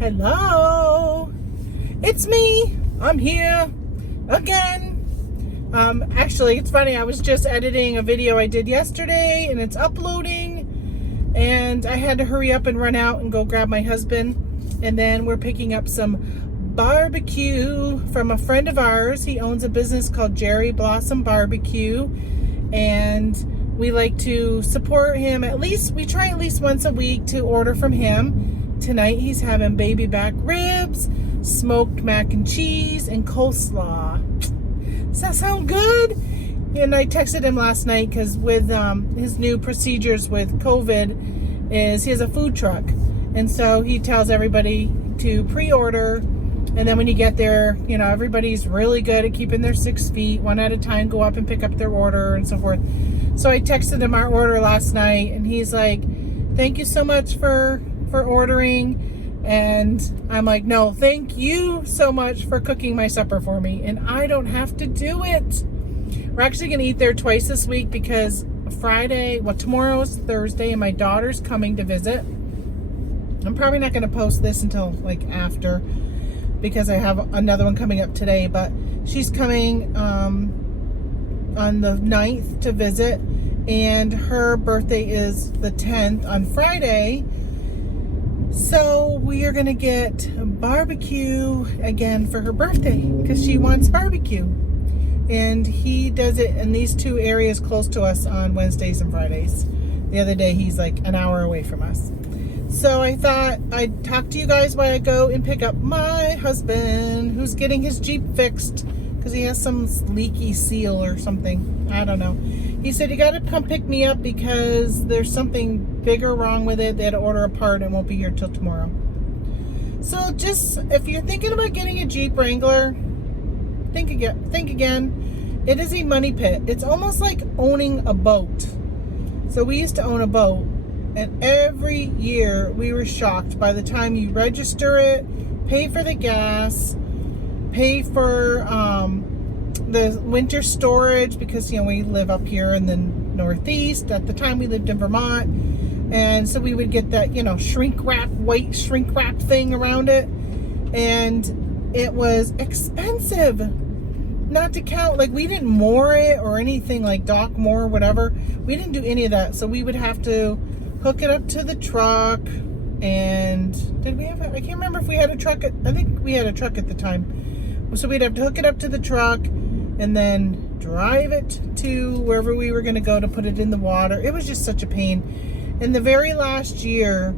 Hello, it's me. I'm here again. Actually, it's funny. I was just editing a video I did yesterday and it's uploading, and I had to hurry up and run out and go grab my husband. And then we're picking up some barbecue from a friend of ours. He owns a business called Cherry Blossom Barbecue, and we like to support him. We try at least once a week to order from him. Tonight he's having baby back ribs, smoked mac and cheese, and coleslaw. Does that sound good? And I texted him last night because with his new procedures with COVID is he has a food truck. And so he tells everybody to pre-order. And then when you get there, you know, everybody's really good at keeping their 6 feet, one at a time, go up and pick up their order and so forth. So I texted him our order last night and he's like, thank you so much for ordering. And I'm like, no, thank you so much for cooking my supper for me. And I don't have to do it. We're actually going to eat there twice this week because tomorrow's Thursday and my daughter's coming to visit. I'm probably not going to post this until like after, because I have another one coming up today, but she's coming on the 9th to visit, and her birthday is the 10th on Friday. So we are gonna get barbecue again for her birthday because she wants barbecue. And he does it in these two areas close to us on Wednesdays and Fridays. The other day he's like an hour away from us. So I thought I'd talk to you guys while I go and pick up my husband, who's getting his Jeep fixed because he has some leaky seal or something. I don't know. He said, you got to come pick me up because there's something bigger wrong with it. They had to order a part and won't be here till tomorrow. So just, if you're thinking about getting a Jeep Wrangler, think again. It is a money pit. It's almost like owning a boat. So we used to own a boat. And every year we were shocked by the time you register it, pay for the gas, pay for the winter storage, because, you know, we live up here in the Northeast. At the time we lived in Vermont. And so we would get that, you know, white shrink wrap thing around it. And it was expensive. Not to count, like, we didn't moor it or anything like dock moor, whatever. We didn't do any of that. So we would have to hook it up to the truck. And did we have I can't remember if we had a truck. I think we had a truck at the time. So we'd have to hook it up to the truck and then drive it to wherever we were going to go to put it in the water. It was just such a pain. In the very last year,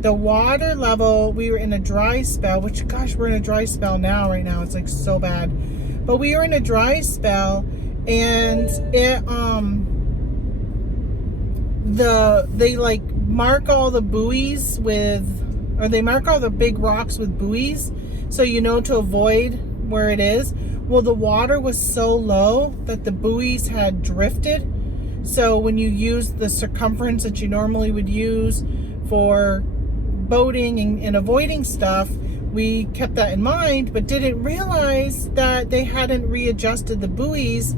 the water level, we were in a dry spell, which, gosh, we're in a dry spell now. Right now it's like so bad, but we were in a dry spell, and it they like mark all the buoys they mark all the big rocks with buoys, so you know to avoid where it is. Well, the water was so low that the buoys had drifted. So when you use the circumference that you normally would use for boating and avoiding stuff, we kept that in mind, but didn't realize that they hadn't readjusted the buoys,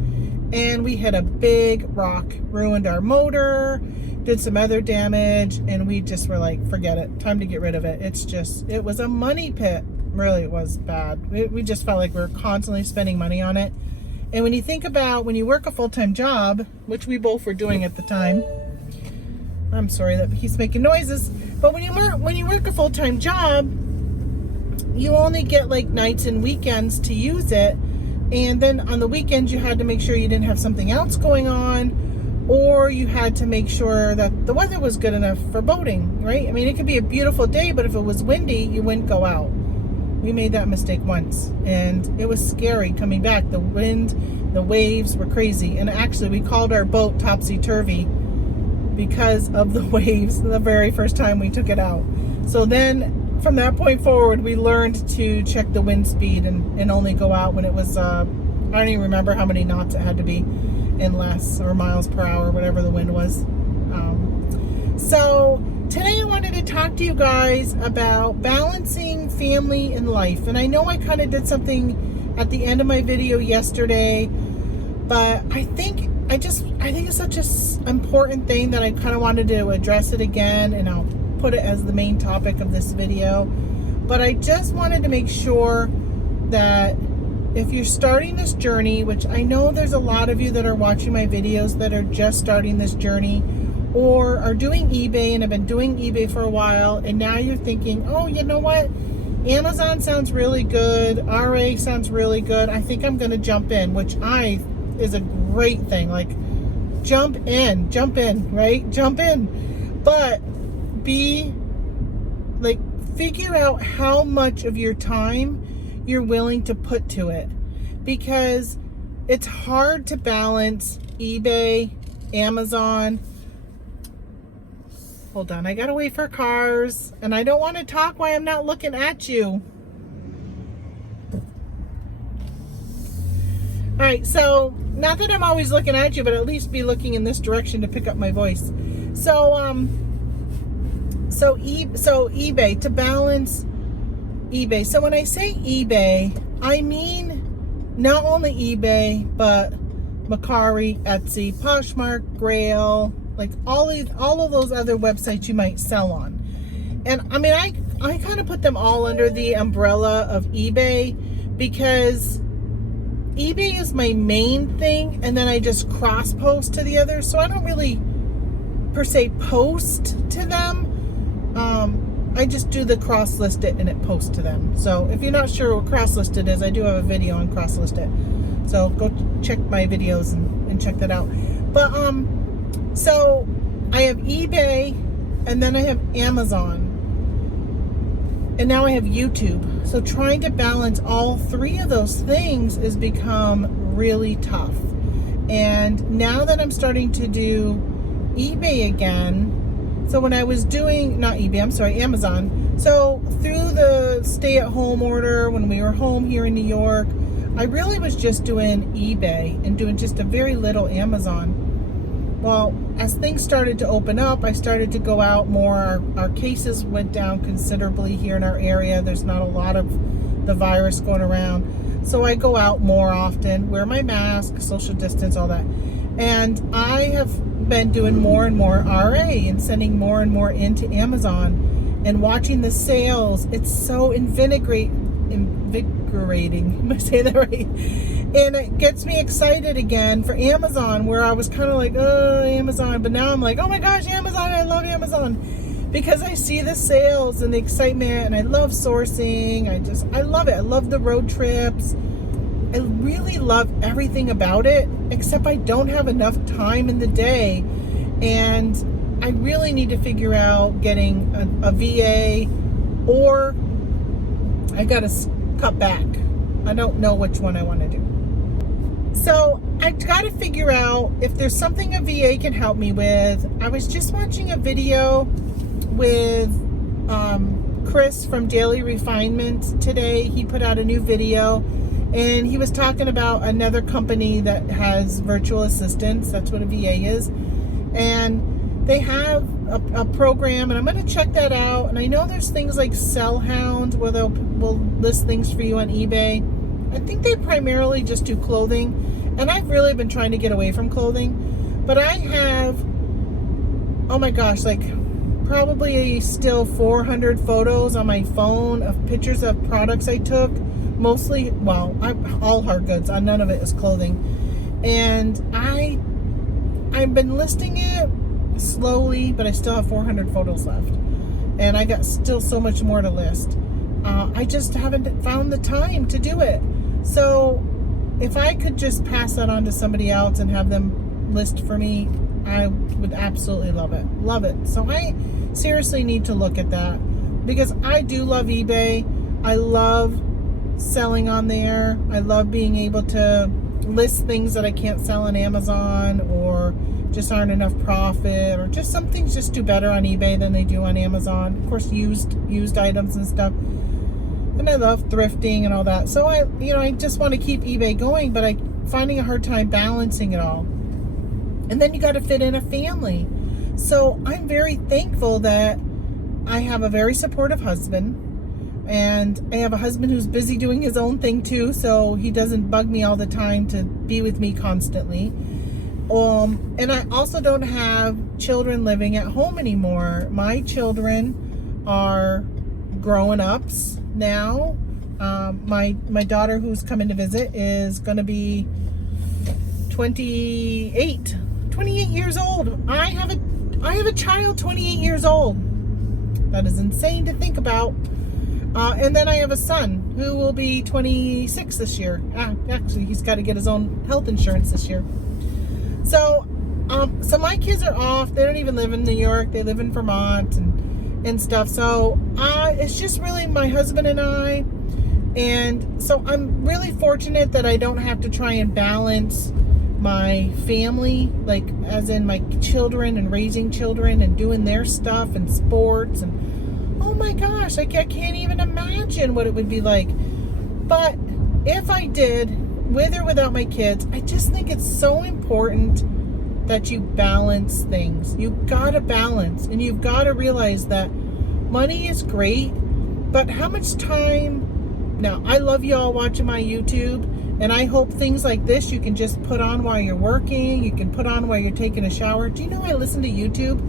and we hit a big rock, ruined our motor, did some other damage, and we just were like, forget it, time to get rid of it. It was a money pit. Really, it was bad. We just felt like we were constantly spending money on it. And when you think about when you work a full-time job, which we both were doing at the time, I'm sorry that he's making noises, but when you work a full-time job, you only get like nights and weekends to use it. And then on the weekends, you had to make sure you didn't have something else going on, or you had to make sure that the weather was good enough for boating, right? I mean, it could be a beautiful day, but if it was windy, you wouldn't go out. We made that mistake once, and it was scary coming back. The wind, the waves were crazy. And actually, we called our boat topsy-turvy because of the waves the very first time we took it out. So then from that point forward, we learned to check the wind speed and only go out when it was, I don't even remember how many knots it had to be in less, or miles per hour, whatever the wind was. So today I wanted to talk to you guys about balancing family and life. And I know I kind of did something at the end of my video yesterday, but I think it's such an important thing that I kind of wanted to address it again, and I'll put it as the main topic of this video. But I just wanted to make sure that if you're starting this journey, which I know there's a lot of you that are watching my videos that are just starting this journey, or are doing eBay and have been doing eBay for a while, and now you're thinking, oh, you know what? Amazon sounds really good. RA sounds really good. I think I'm going to jump in, which is a great thing. Like, jump in, right? Jump in. But figure out how much of your time you're willing to put to it, because it's hard to balance eBay, Amazon. Hold on, I gotta wait for cars, and I don't want to talk while I'm not looking at you. All right, so not that I'm always looking at you, but at least be looking in this direction to pick up my voice. So eBay, to balance eBay. So when I say eBay, I mean not only eBay, but Mercari, Etsy, Poshmark, Grail, like all of those other websites you might sell on. And I mean, I kind of put them all under the umbrella of eBay, because eBay is my main thing, and then I just cross post to the others. So I don't really per se post to them. I just do the cross listed and it posts to them. So if you're not sure what cross listed is, I do have a video on cross listed. So go check my videos and check that out. But so I have eBay, and then I have Amazon, and now I have YouTube. So trying to balance all three of those things has become really tough. And now that I'm starting to do eBay again, so when I was doing, not eBay, I'm sorry, Amazon. So through the stay-at-home order, when we were home here in New York, I really was just doing eBay and doing just a very little Amazon. Well, as things started to open up, I started to go out more. Our cases went down considerably here in our area. There's not a lot of the virus going around. So I go out more often, wear my mask, social distance, all that. And I have been doing more and more RA and sending more and more into Amazon and watching the sales. It's so invigorating. Am I saying that right? And it gets me excited again for Amazon, where I was kind of like, oh, Amazon. But now I'm like, oh my gosh, Amazon, I love Amazon. Because I see the sales and the excitement, and I love sourcing. I love it. I love the road trips. I really love everything about it, except I don't have enough time in the day. And I really need to figure out getting a VA, or I got to cut back. I don't know which one I want to do. So I got to figure out if there's something a VA can help me with. I was just watching a video with Chris from Daily Refinement today. He put out a new video, and he was talking about another company that has virtual assistants. That's what a VA is. And they have a program, and I'm going to check that out. And I know there's things like Sellhound, where will list things for you on eBay. I think they primarily just do clothing, and I've really been trying to get away from clothing. But I have, oh my gosh, like probably still 400 photos on my phone of pictures of products I took. Mostly, well, all hard goods. None of it is clothing. And I've been listing it slowly, but I still have 400 photos left. And I got still so much more to list. I just haven't found the time to do it. So if I could just pass that on to somebody else and have them list for me, I would absolutely love it. Love it. So I seriously need to look at that, because I do love eBay. I love selling on there. I love being able to list things that I can't sell on Amazon, or just aren't enough profit, or just some things just do better on eBay than they do on Amazon. Of course, used items and stuff. And I love thrifting and all that. So I just want to keep eBay going, but I'm finding a hard time balancing it all. And then you got to fit in a family. So I'm very thankful that I have a very supportive husband. And I have a husband who's busy doing his own thing too, so he doesn't bug me all the time to be with me constantly. And I also don't have children living at home anymore. My children are grown-ups now. My daughter, who's coming to visit, is going to be 28 years old. I have a child 28 years old. That is insane to think about. And then I have a son who will be 26 this year. Actually, he's got to get his own health insurance this year. So my kids are off. They don't even live in New York. They live in Vermont and stuff. So it's just really my husband and I. And so I'm really fortunate that I don't have to try and balance my family, like as in my children and raising children and doing their stuff and sports. And oh my gosh, I can't even imagine what it would be like. But if I did, with or without my kids, I just think it's so important that you balance things. You've got to balance, and you've got to realize that money is great, but how much time... Now, I love you all watching my YouTube, and I hope things like this you can just put on while you're working. You can put on while you're taking a shower. Do you know I listen to YouTube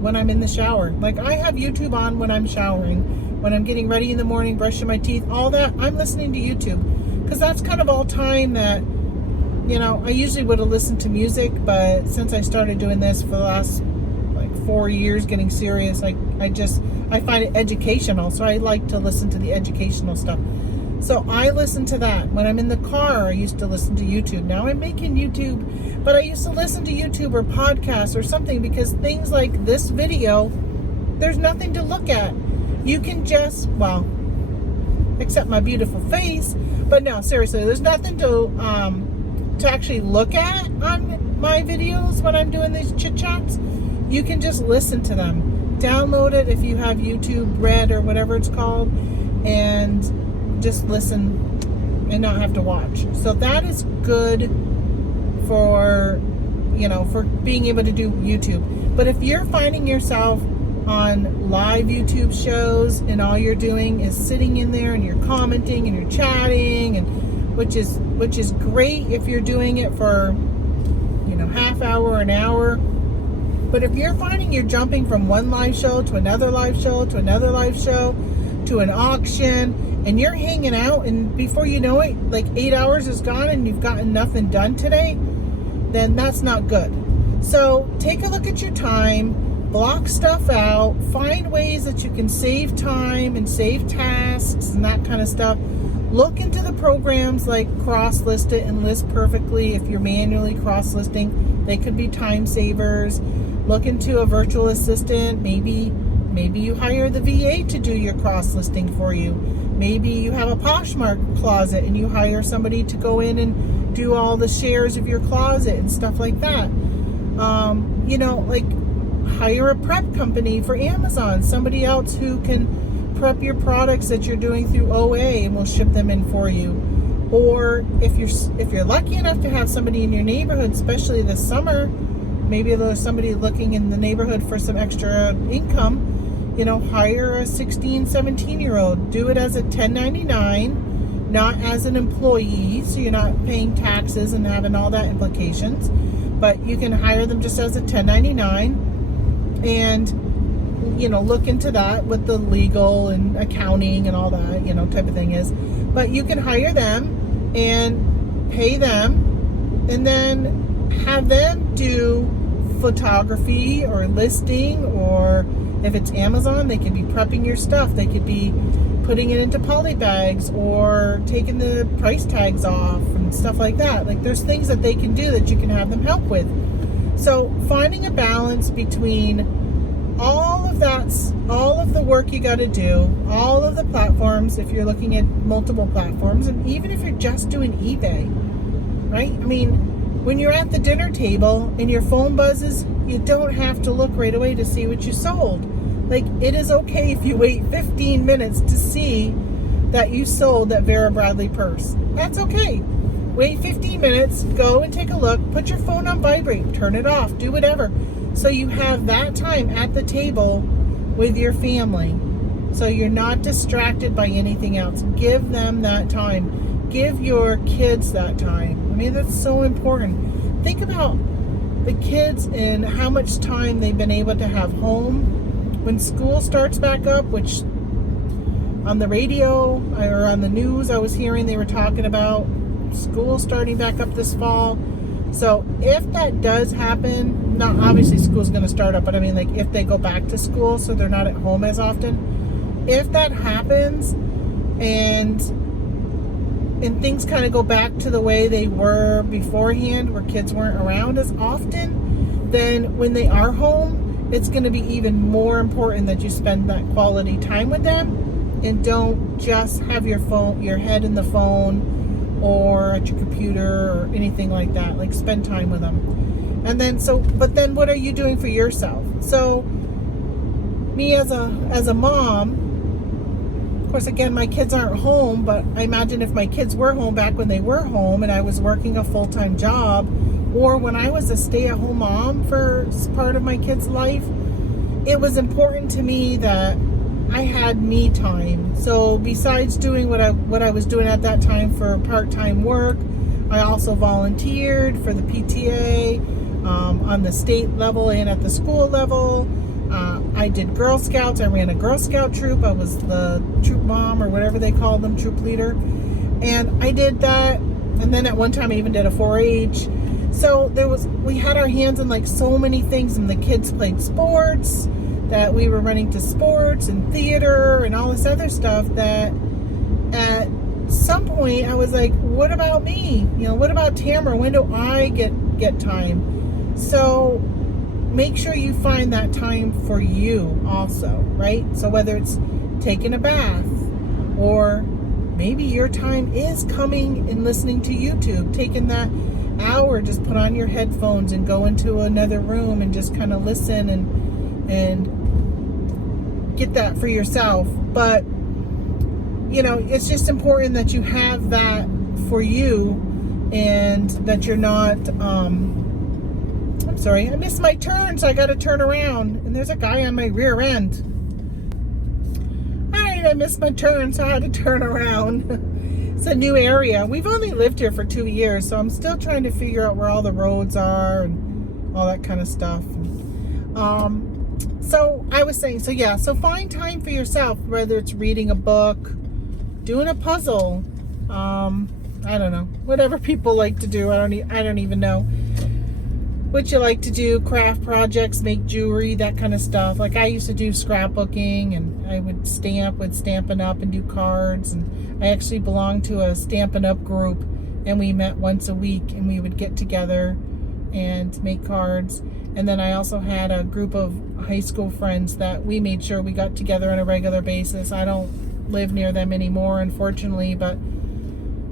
when I'm in the shower? Like, I have YouTube on when I'm showering, when I'm getting ready in the morning, brushing my teeth, all that. I'm listening to YouTube because that's kind of all time that, you know, I usually would have listened to music, but since I started doing this for the last like 4 years, getting serious, I find it educational, so I like to listen to the educational stuff. So I listen to that. When I'm in the car, I used to listen to YouTube. Now I'm making YouTube, but I used to listen to YouTube or podcasts or something, because things like this video, there's nothing to look at. You can just, well, except my beautiful face, but no, seriously, there's nothing to actually look at on my videos when I'm doing these chit chats. You can just listen to them. Download it if you have YouTube Red or whatever it's called, and just listen and not have to watch. So that is good for, you know, for being able to do YouTube. But if you're finding yourself on live YouTube shows and all you're doing is sitting in there and you're commenting and you're chatting, and which is great if you're doing it for, you know, half hour, an hour. But if you're finding you're jumping from one live show to another live show to another live show to an auction, and you're hanging out, and before you know it, like 8 hours is gone and you've gotten nothing done today, then that's not good. So take a look at your time, block stuff out, find ways that you can save time and save tasks and that kind of stuff. Look into the programs like cross-list it and list perfectly. If you're manually cross-listing, they could be time savers. Look into a virtual assistant. Maybe you hire the VA to do your cross-listing for you. Maybe you have a Poshmark closet and you hire somebody to go in and do all the shares of your closet and stuff like that. You know, like hire a prep company for Amazon, somebody else who can prep your products that you're doing through OA and will ship them in for you. Or if you're lucky enough to have somebody in your neighborhood, especially this summer, maybe there's somebody looking in the neighborhood for some extra income, you know, hire a 16, 17-year-old. Do it as a 1099, not as an employee, so you're not paying taxes and having all that implications. But you can hire them just as a 1099 and, you know, look into that with the legal and accounting and all that, you know, type of thing is. But you can hire them and pay them and then have them do photography or listing, or if it's Amazon, they could be prepping your stuff. They could be putting it into poly bags or taking the price tags off and stuff like that. Like, there's things that they can do that you can have them help with. So finding a balance between all of that, all of the work you got to do, all of the platforms, if you're looking at multiple platforms, and even if you're just doing eBay, right? I mean, when you're at the dinner table and your phone buzzes, you don't have to look right away to see what you sold. Like, it is okay if you wait 15 minutes to see that you sold that Vera Bradley purse. That's okay. Wait 15 minutes, go and take a look, put your phone on vibrate, turn it off, do whatever. So you have that time at the table with your family. So you're not distracted by anything else. Give them that time. Give your kids that time. I mean, that's so important. Think about the kids and how much time they've been able to have home. When school starts back up, which on the radio or on the news, I was hearing they were talking about school starting back up this fall. So if that does happen, not obviously school's going to start up, but I mean, like, if they go back to school so they're not at home as often, if that happens and things kind of go back to the way they were beforehand, where kids weren't around as often, then when they are home, it's going to be even more important that you spend that quality time with them and don't just have your head in the phone or at your computer or anything like that. Like, spend time with them. And then but then what are you doing for yourself? So me as a mom, of course, again, my kids aren't home, but I imagine if my kids were home back when they were home and I was working a full-time job, or when I was a stay-at-home mom for part of my kid's life, it was important to me that I had me time. So besides doing what I was doing at that time for part-time work, I also volunteered for the PTA on the state level and at the school level. I did Girl Scouts. I ran a Girl Scout troop. I was the troop mom, or whatever they call them, troop leader. And I did that. And then at one time I even did a 4-H. So we had our hands in like so many things, and the kids played sports, that we were running to sports and theater and all this other stuff, that at some point I was like, what about me? What about Tamara? When do I get time? So make sure you find that time for you also, right? So whether it's taking a bath, or maybe your time is coming and listening to YouTube, taking that hour, just put on your headphones and go into another room and just kind of listen and get that for yourself. But it's just important that you have that for you, and that you're not I'm sorry, I missed my turn, so I got to turn around, and there's a guy on my rear end. Alright, I missed my turn, so I had to turn around. It's a new area. We've only lived here for 2 years, so I'm still trying to figure out where all the roads are and all that kind of stuff. So I was saying, so find time for yourself, whether it's reading a book, doing a puzzle, I don't know, whatever people like to do. I don't even know what you like to do, craft projects, make jewelry, that kind of stuff. Like, I used to do scrapbooking, and I would Stampin' Up and do cards, and I actually belonged to a Stampin' Up group, and we met once a week, and we would get together and make cards. And then I also had a group of high school friends that we made sure we got together on a regular basis. I don't live near them anymore, unfortunately, but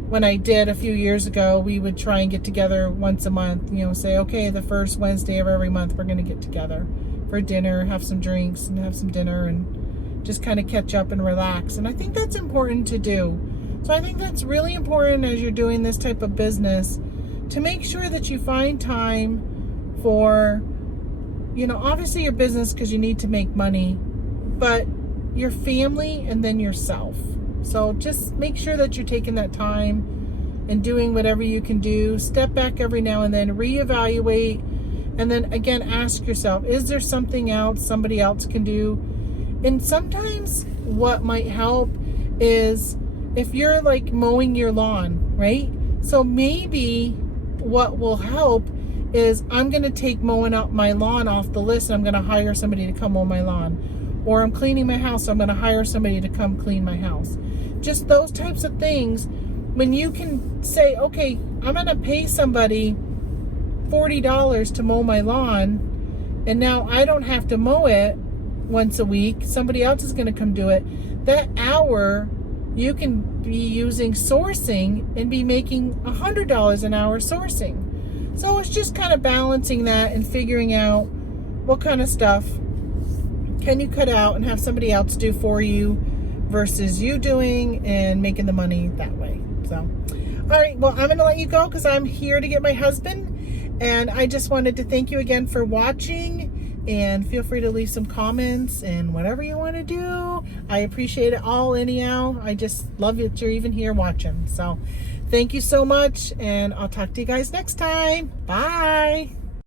when I did a few years ago, we would try and get together once a month, say, okay, the first Wednesday of every month, we're going to get together for dinner, have some drinks and have some dinner, and just kind of catch up and relax. And I think that's important to do. So I think that's really important as you're doing this type of business, to make sure that you find time for, obviously your business, because you need to make money, but your family and then yourself. So just make sure that you're taking that time and doing whatever you can do. Step back every now and then, reevaluate, and then again ask yourself, is there something else somebody else can do? And sometimes what might help is if you're like mowing your lawn, right? So maybe what will help is, I'm going to take mowing up my lawn off the list, and I'm going to hire somebody to come mow my lawn. Or I'm cleaning my house, so I'm going to hire somebody to come clean my house. Just those types of things, when you can say, okay, I'm going to pay somebody $40 to mow my lawn, and now I don't have to mow it once a week. Somebody else is going to come do it. That hour, you can be using sourcing and be making $100 an hour sourcing. So it's just kind of balancing that and figuring out what kind of stuff can you cut out and have somebody else do for you versus you doing and making the money that way. So, all right, well, I'm going to let you go because I'm here to get my husband. And I just wanted to thank you again for watching, and feel free to leave some comments and whatever you want to do. I appreciate it all anyhow. I just love that you're even here watching. So thank you so much, and I'll talk to you guys next time. Bye.